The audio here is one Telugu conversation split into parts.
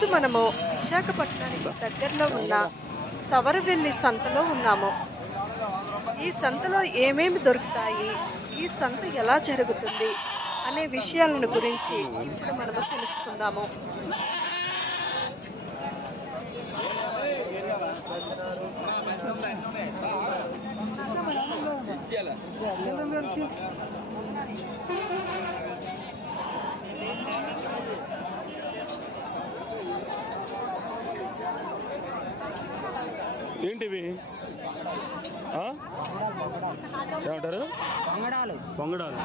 ఈరోజు మనము విశాఖపట్నానికి దగ్గరలో ఉన్న సవరవెల్లి సంతలో ఉన్నాము. ఈ సంతలో ఏమేమి దొరుకుతాయి, ఈ సంత ఎలా జరుగుతుంది అనే విషయాలను గురించి ఇప్పుడు మనము తెలుసుకుందాము. ఏంటివి ఏమంటారు? పొంగడాలు.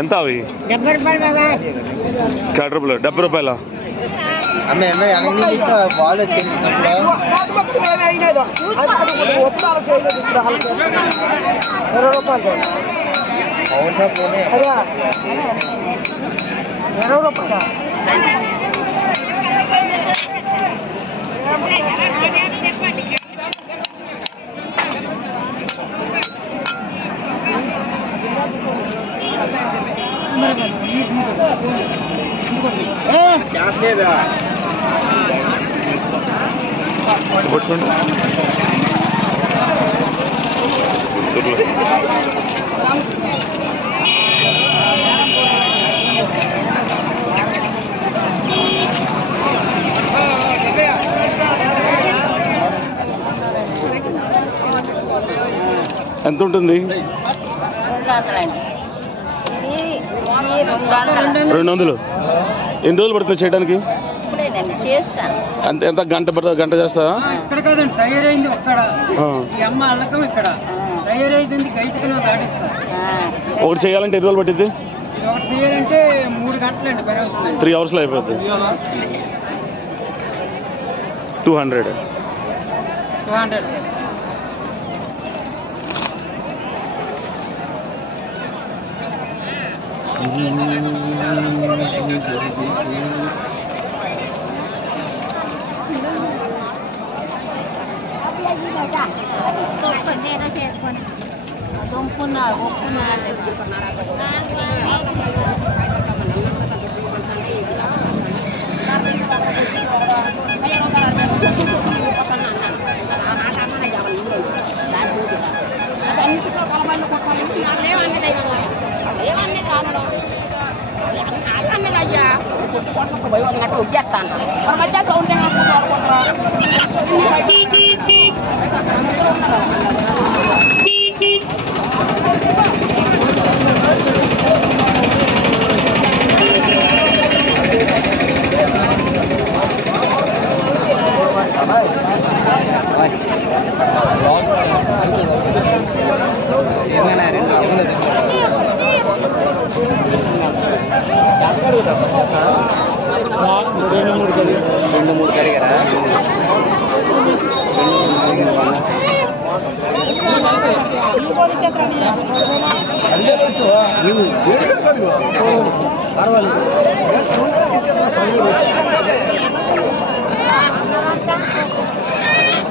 ఎంత అవి? 70 రూపాయలు. 70 రూపాయల? ఎంత ఉంటుంది? 200. ఎన్ని రోజులు పడుతుంది చేయడానికి? ఎంత గంట పడుతుంది? గంట చేస్తావా? ఇక్కడ కాదండి, తయారు అయింది ఒక్కడ. ఈ అమ్మ అల్లకం ఇక్కడ తయారు అయింది. ఒకటి చేయాలంటే ఎన్ని రోజులు పట్టింది? ఒకటి చేయాలంటే 3 గంటలండి. 3 అవర్స్లో అయిపోతుంది. 200.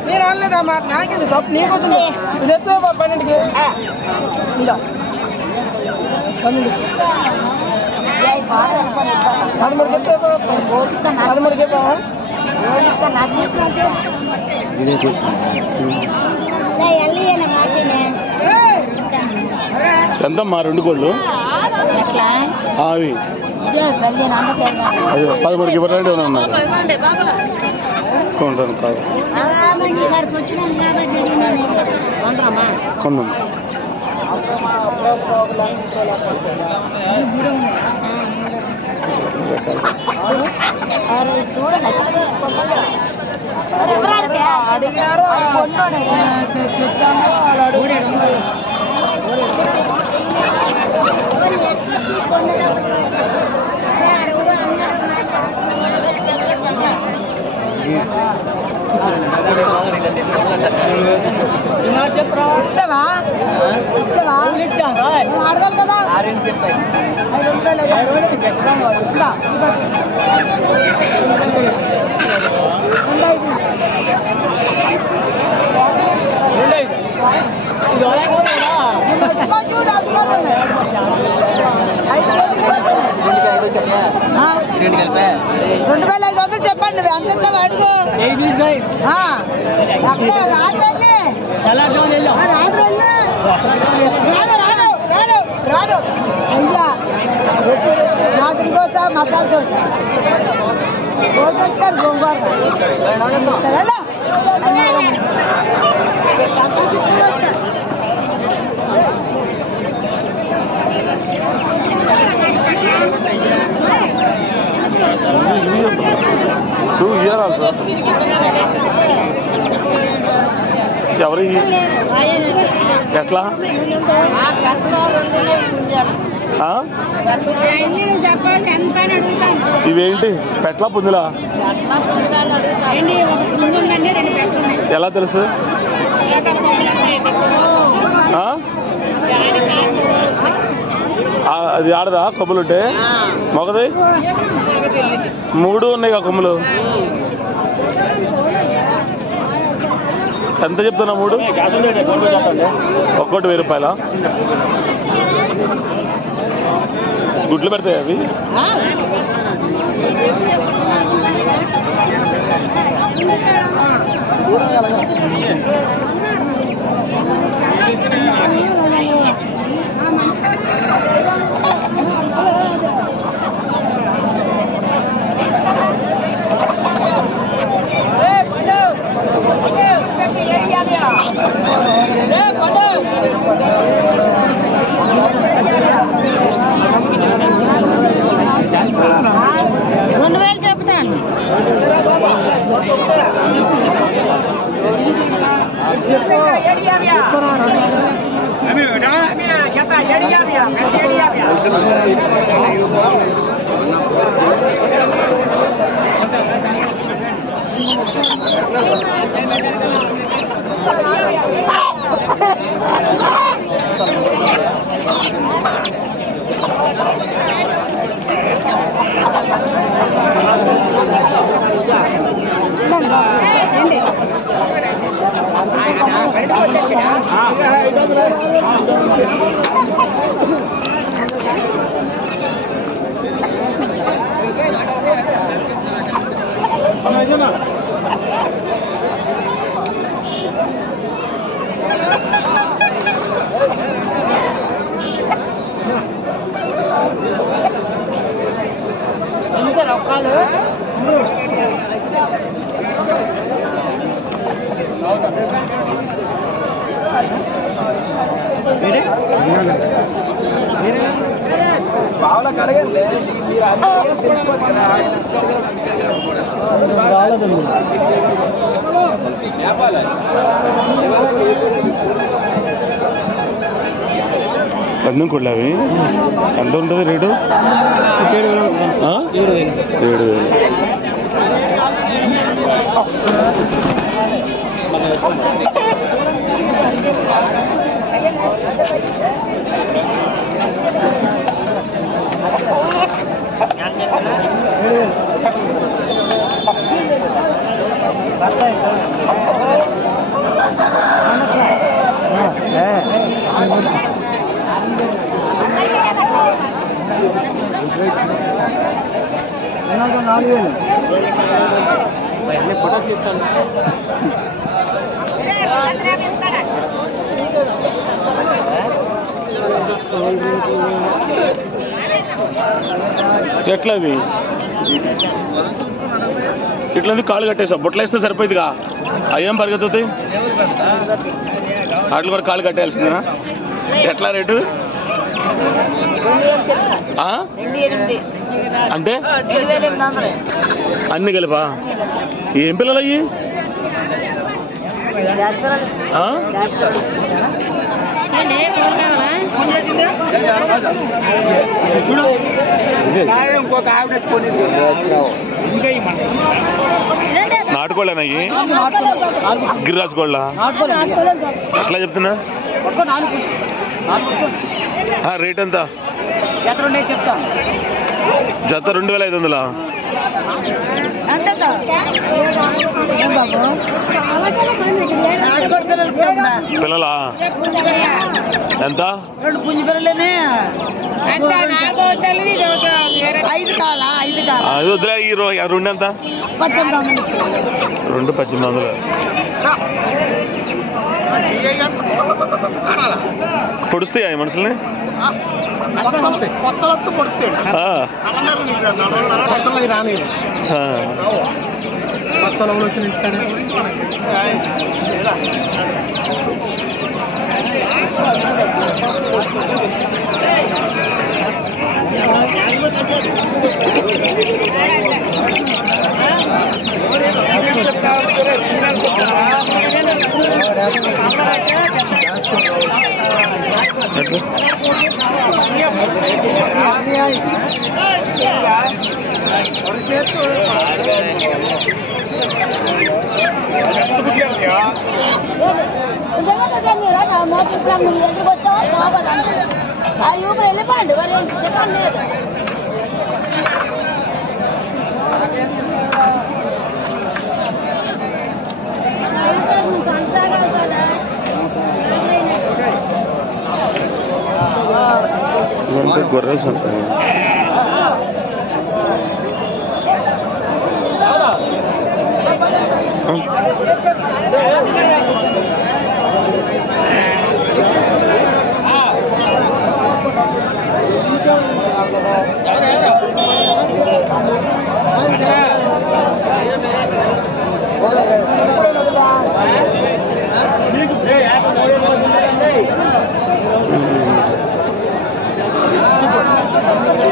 నేను అనలేదమ్మా, నాకేది తప్పు నీకొస్తుంది. ఇది ఎత్తు 12కి 13కి చెప్పావా? ఎంతమ్మా 2 కోళ్ళు? అవి 13కి ఇవ్వడానికి ఉన్నారు. కొంటాను కాదు కొన్నాను. అడగాలి కదా. చూడు 2500 చెప్పండి. నువ్వు ఎంత ఇస్తావు అడుగు. రాదు అయ్యా నాకు దోశ మసాలా దోశ దోశ గోంగూర ఎవరు ఎట్లా ఇవేంటి పెట్లా పుంజులా ఎలా తెలుసు అది ఆడదా కొమ్ములుంటే మొగది 3 ఉన్నాయి కొమ్ములు ఎంత చెప్తున్నా 3 ఒక్కోటి 1000 రూపాయల గుడ్లు పెడతాయి అవి చెప్తాను. పందెం కొడ్లు అవి ఎంత ఉంటుంది రేటు 7,000 ఎట్లా అవి ఇట్లా కాళ్ళు కట్టేసావు బొట్లు వేస్తే సరిపోయిందిగా అయ్యేం పరిగెత్తుతాయి వాటిని కూడా కాళ్ళు కట్టేయాల్సిందేనా ఎట్లా రేటు అంటే అన్ని కలిపా ఏం పిల్లలు అయ్యి నాటుకోళ్ళనయ్యి గిరిరాజు కోళ్ళ ఎట్లా చెప్తున్నా రేట్ ఎంత జత 2,500 అంతే పిల్లలా ఎంత? 2 పుంజి పిల్లలేనే 5 కాలా 5 కాలా అది వద్దులే. ఈ 2 ఎంత? 2 1800. పొడుస్తాయా ఈ మనుషుల్ని? వెళ్ళిపోండి మరి చెప్పండి లేదు. గొర్రెలు సంత.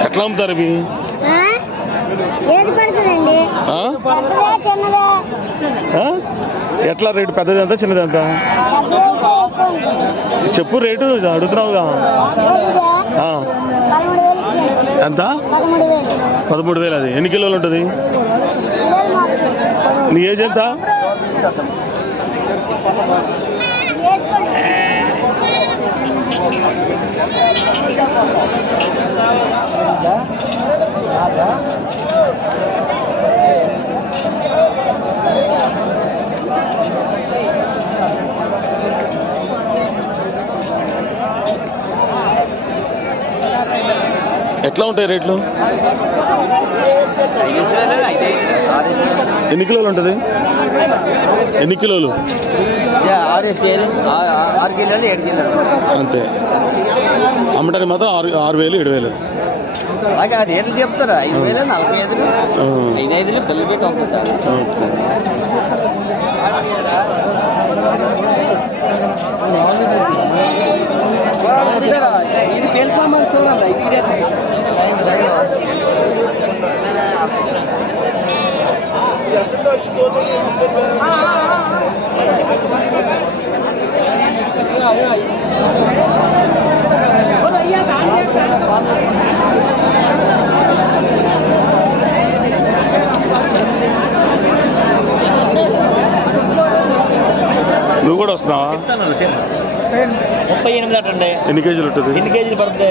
ఎట్లా అమ్ముతారు ఇవి? ఏది పడుతుందండి? ఎట్లా రేటు? పెద్దది ఎంత చిన్నది ఎంత చెప్పు రేటు అడుగుతున్నావుగా. ఎంత? 13,000. అది ఎన్ని కిలోలు ఉంటుంది? నీ ఏజ్ ఎంత? ఎట్లా ఉంటాయి రేట్లు? ఎన్ని కిలోలు ఉంటుంది? ఎన్ని కిలోలు? 6 కిలోలు 7 కిలోలు అంతే. అమ్మటానికి మాత్రం 6,000 7,000. అలాగే అది రేట్లు చెప్తారా? 5,000 45 5,500 పిల్లలు పెట్టి అమ్ముతారు. ఇది తెలుసా మరి చూడాలి. నువ్వు కూడా వస్తున్నావా? 38 అటండి. ఎన్ని కేజీలు ఉంటుంది? ఎన్ని కేజీలు పడుతుంది?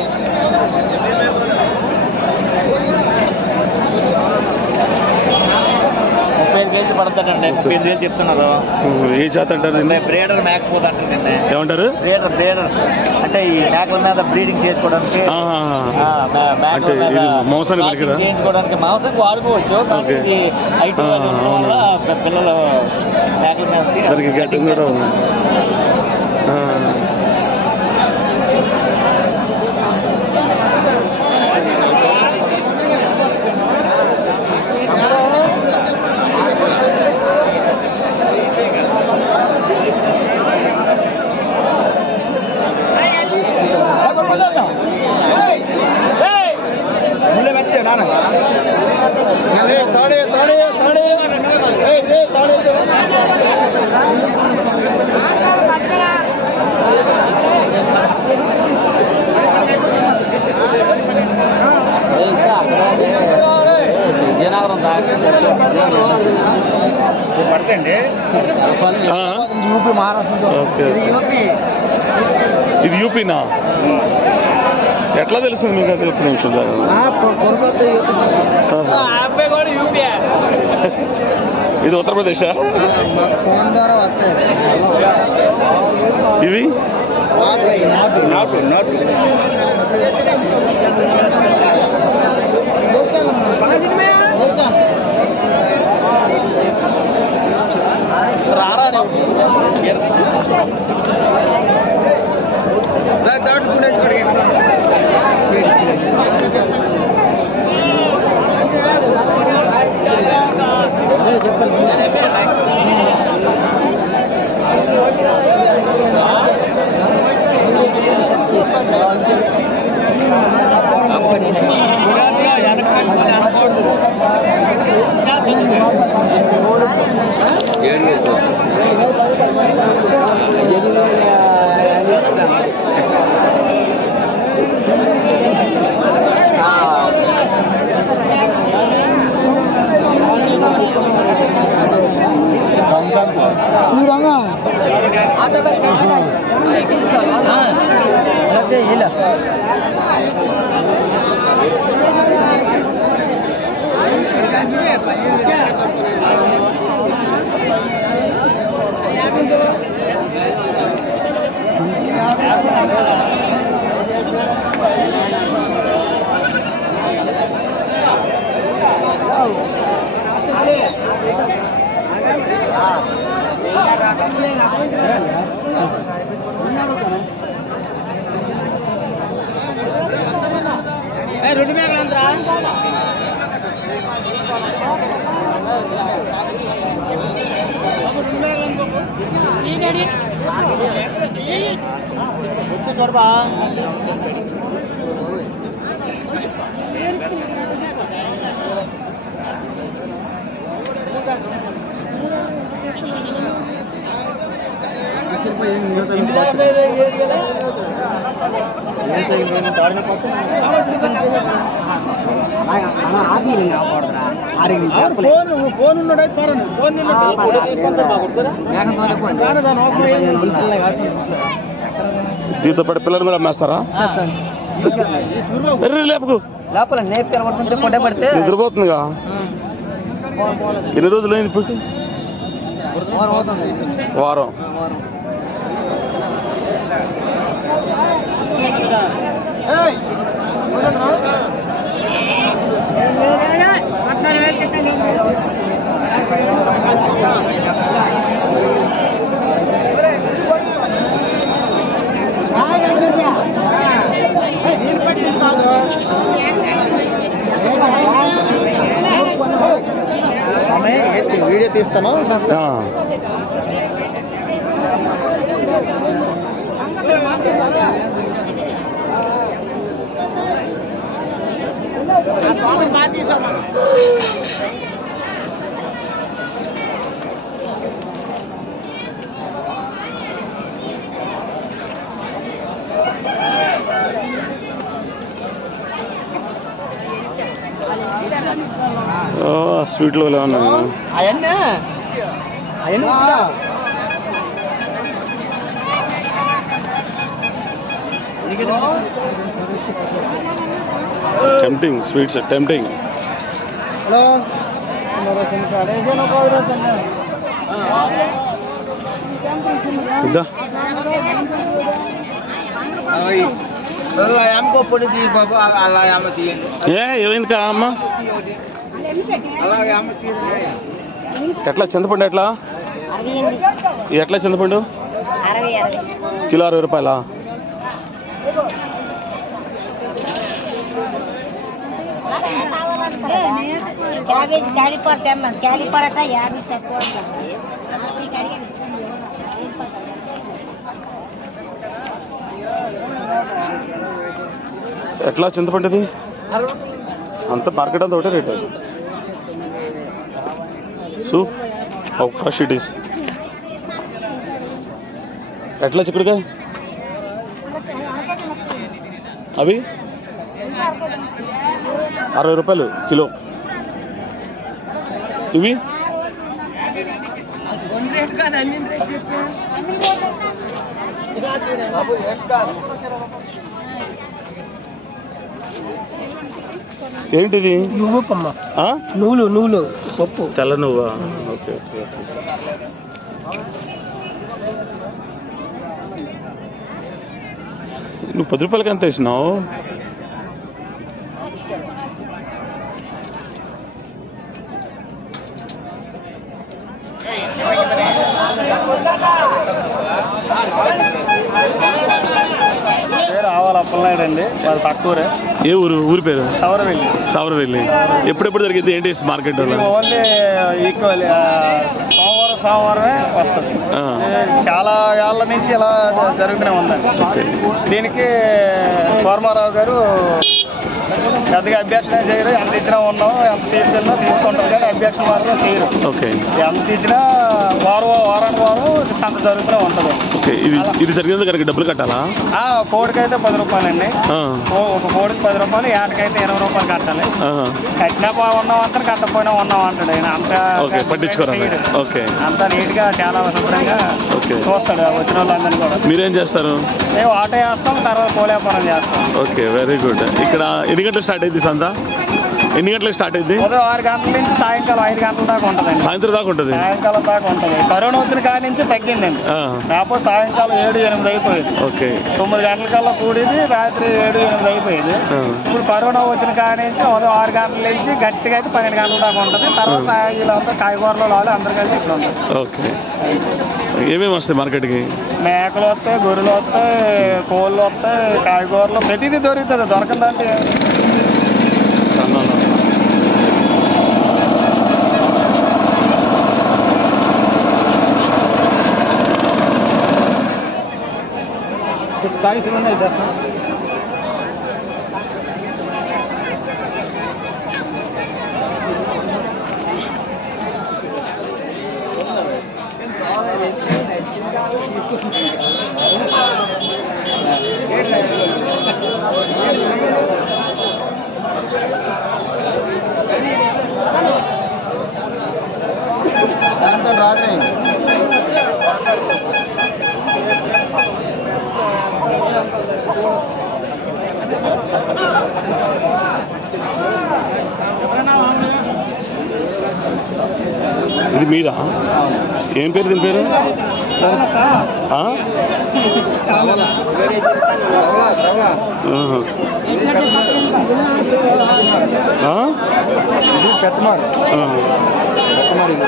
35 కేజీలు పడుతుందండి. 35,000 చెప్తున్నారు. ఏ జాతి అంటారు? బ్రీడర్ మేకపోతే అంటారండి. ఏమంటారు? బ్రీడర్ అంటే ఈ మేకల మీద బ్రీడింగ్ చేసుకోవడానికి, మాంసాన్ని చేయించుకోవడానికి, మాంసానికి వాడుకోవచ్చు. కానీ ఇది ఐటీ వల్ల పిల్లలు మేకల మీద దానికి గడ్డం కూడా ఉంది. విజయనగరం పడతండి. యూపీ, మహారాష్ట్ర. ఇది యూపీనా? ఎట్లా తెలుస్తుంది మీకు? అది ఎప్పుడు నిమిషం ఇది ఉత్తరప్రదేశ్. ఫోన్ ద్వారా వస్తాయి. ఇవి దీంతో పాటు పిల్లలు కూడా అమ్మేస్తారా? లేపకు లోపల నేర్చుకుంటే పొట్ట పడితే నిద్రపోతుందిగా. ఎన్ని రోజులు అయింది పుట్టి? వారం. వీడియో తీస్తాను. స్వీట్లో ఎలా ఉన్నాయి? Tempting sweets, tempting. ఏమైంది కా అమ్మ? ఎట్లా చింతపండు? ఎట్లా ఎట్లా చింతపండు? కిలో 60 రూపాయలా? ఎట్లా చింతపండు ఇది? అంత మార్కెట్ అంతా ఒకటే rate. So how fresh it is. ఎట్లా చిక్కుడుకాయ? అవి 60 రూపాయలు కిలో. ఇవి ఏంటిది? నువ్వు నువ్వులు నువ్వులు పప్పు, తెల్ల నువ్వా? Okay okay okay. నువ్వు 10 రూపాయలకి ఎంత ఇచ్చినావు? పేరు ఆవాల అప్పలనాయుడు అండి, వాళ్ళ తక్కువరే. ఏ ఊరు? ఊరి పేరు సవరవెల్లి. సవరవెల్లి. ఎప్పుడెప్పుడు జరిగింది ఏంటి మార్కెట్? ఓన్లీ ఈక్వల్ సోమవారమే వస్తుంది. చాలా ఏళ్ళ నుంచి ఇలా జరుగుతూనే ఉందండి. దీనికి కోరమారావు గారు పెద్దగా అభ్యర్థన చేయరు. ఎంత ఇచ్చినా ఉన్నాం, ఎంత తీసుకెళ్ళినా తీసుకుంటారు, కానీ అభ్యర్థన మాత్రం చేయరు. ఓకే. ఎంత ఇచ్చినా వారానికి వారం సంత జరుగుతూనే ఉంటుంది. ఓకే. ఇది జరిగినందుకు కనుక డబ్బులు కట్టాలా? కోడికైతే 10 రూపాయలండి. ఒక కోడికి 10 రూపాయలు, ఏటకైతే 20 రూపాయలు కట్టాలి. కట్టినా ఉన్నాం అంటారు, కట్టకపోయినా ఉన్నాం అంటాడు. అంత పట్టించుకోరా? ఓకే. అంతా నీట్ గా చాలా శుభ్రంగా చూస్తాడు వచ్చిన వాళ్ళందరినీ కూడా. మీరేం చేస్తారు? మేము ఆటో వేస్తాం, తర్వాత కోలేపారం చేస్తాం. Okay, very good. ఇక్కడ ఎన్ని గంటలకు స్టార్ట్ అయింది సంత? ఎన్ని గంటలకు స్టార్ట్ అయింది? ఉదయం 6 గంటల నుంచి సాయంకాలం 5 గంటల దాకా ఉంటుంది. సాయంత్రం దాకా ఉంటుంది. సాయంకాలం దాకా ఉంటుంది. కరోనా వచ్చిన కాడి నుంచి తగ్గిందండి. కాకపోతే సాయంకాలం 7-8 అయిపోయింది. ఓకే. 9 గంటలకల్లా కూడేది, రాత్రి 7-8 అయిపోయింది. ఇప్పుడు కరోనా వచ్చిన కాడి నుంచి ఉదయం 6 గంటల నుంచి గట్టిగా అయితే 12 గంటల దాకా ఉంటుంది. తర్వాత వీళ్ళంతా కాయగూరలు వాళ్ళు అందరు కలిసి ఇక్కడ ఉంటుంది. ఓకే. ఏమేమి వస్తాయి మార్కెట్కి? మేకలు వస్తాయి, గొర్రెలు వస్తాయి, కోళ్ళు వస్తాయి, కాయగూరలు ప్రతిదీ దొరుకుతుంది. దొరకదంటే స్థాయి సిబ్బంది చేస్తాం. ఇది మీద ఏం పేరు? దీని పేరు ఇది పెట్టమారు. ఇది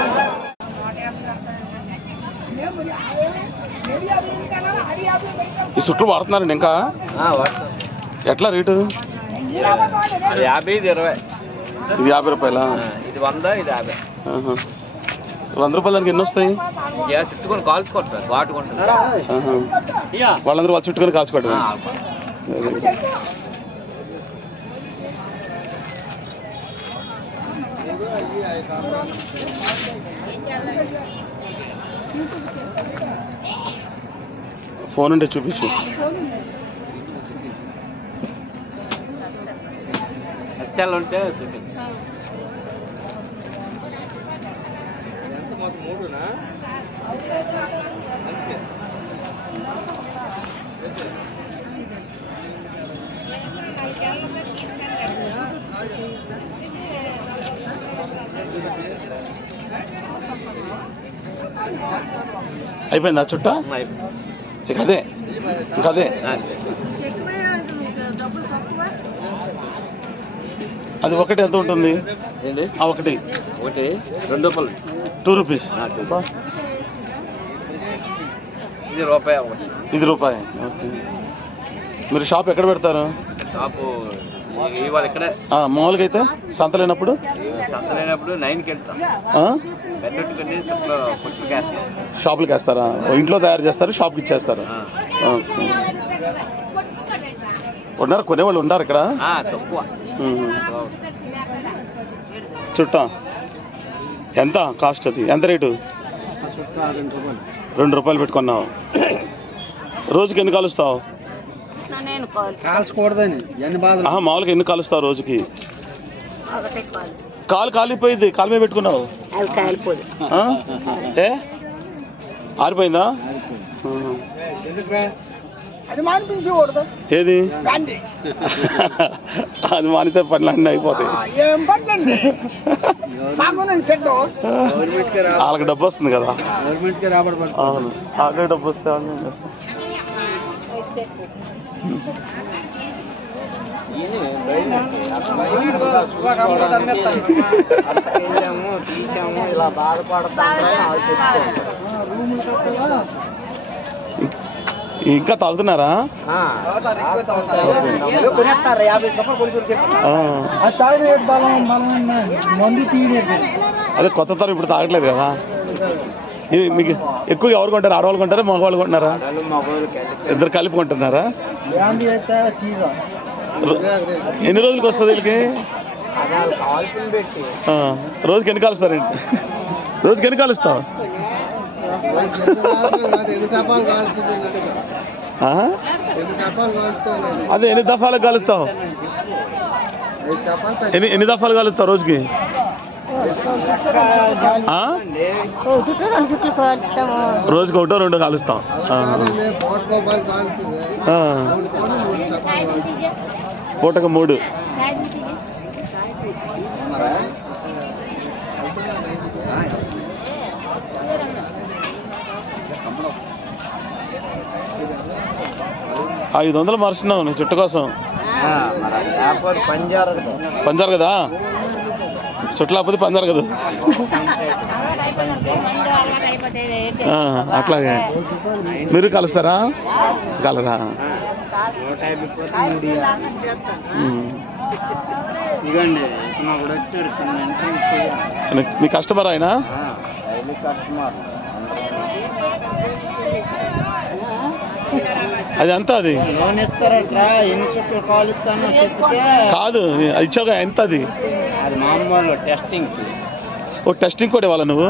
ఈ చుట్టూ వాడుతున్నారండి ఇంకా? ఎట్లా రేటు? 50, ఇది 20. ఇది 50 రూపాయలా? ఇది 100, ఇది 50. 100 రూపాయలు దానికి ఎన్ని వస్తాయి? చుట్టుకొని కాల్చుకుంటారు, వాటుకుంటారు. వాళ్ళందరూ వాళ్ళు చుట్టుకొని కాల్చుకోవడం. ఫోన్ ఉంటే చూపించు. ఉంటే అయిపోయిందా చుట్ట? ఇక అదే, ఇంకా అదే. అది ఒకటి ఎంత ఉంటుంది? ఒకటి 2 రూపాయలు. 2 రూపీస్. ఇది రూపాయి. ఓకే. మీరు షాప్ ఎక్కడ పెడతారు? మామూలుగా అయితే సంత లేనప్పుడు 9కి వెళ్తాం. షాపులకి వేస్తారా? ఇంట్లో తయారు చేస్తారు, షాప్కి ఇచ్చేస్తారు. ఓకే. ఉన్నారు, కొనేవాళ్ళు ఉన్నారు ఇక్కడ? చుట్టా ఎంత కాస్ట్? అది ఎంత రేటు? 2 రూపాయలు పెట్టుకున్నావు. రోజుకి ఎన్ని కాలుస్తావు? మామూలుగా ఎన్ని కాలుస్తావు రోజుకి? కాలు కాలిపోయింది, కాలు మీద పెట్టుకున్నావు. ఏ ఆరిపోయిందా? ఏది? అది మానితే పనులు అన్నీ అయిపోతాయి. వాళ్ళకి డబ్బు వస్తుంది కదా. అవును, వాళ్ళకి డబ్బు వస్తే తీసాము ఇలా బాధపడతాము. ఇంకా తాగుతున్నారా? అదే కొత్త తరం ఇప్పుడు తాగట్లేదు కదా. ఇది మీకు ఎక్కువ ఎవరు కొంటారు? ఆడవాళ్ళు కొంటారా, మగవాళ్ళు కొంటున్నారా? ఇద్దరు కలిపి కొంటున్నారా? ఎన్ని రోజులకి వస్తుంది వీళ్ళకి? రోజుకి ఎన్ని కాలుస్తారేంటి? రోజుకి ఎన్ని కాలుస్తావు? అదే ఎన్ని దఫాలకు కాలుస్తావు? ఎన్ని దఫాలు కాలుస్తావు రోజుకి? రోజుకి ఒకటో రెండో కాలుస్తాం. పూటకు 3. $500 మరుస్తున్నావు నువ్వు చుట్టు కోసం. పంజారు కదా, చుట్టూ లేకపోతే పంజారు కదా. అట్లాగే మీరు కలుస్తారా? కలరా? మీ కస్టమర్ ఆయన? అది ఎంత? అది కాదు, అది ఇచ్చాక ఎంత? అది ఓ టెస్టింగ్ కూడా ఇవ్వాలి నువ్వు?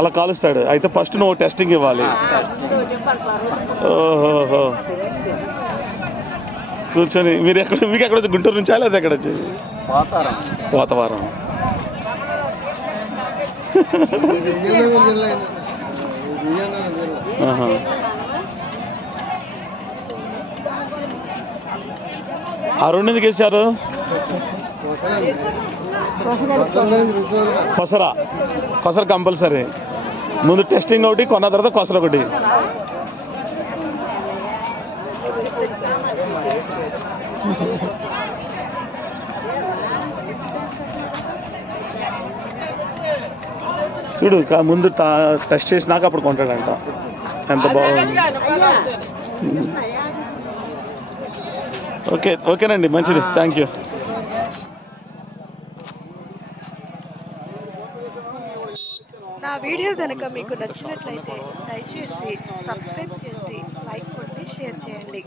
అలా కాలుస్తాడు. అయితే ఫస్ట్ నువ్వు టెస్టింగ్ ఇవ్వాలి. ఓహోహో. కూర్చొని మీరు ఎక్కడ, మీకు ఎక్కడ వచ్చి? గుంటూరు నుంచా లేదా ఎక్కడ వచ్చి? పోతవారం. ఆ 2 ఎందుకు వేసారు? కొసర కంపల్సరీ. ముందు టెస్టింగ్ ఒకటి, కొన్న తర్వాత కొసర ఒకటి. చూడు, ముందు టెస్ట్ చేసినాక అప్పుడు కొంటాడంట. ఎంత బాగుంది. ఓకేనండి, మంచిది, థ్యాంక్ యూ. నా వీడియో కనుక మీకు నచ్చినట్లయితే దయచేసి సబ్స్క్రైబ్ చేసి లైక్ కొట్టి షేర్ చేయండి.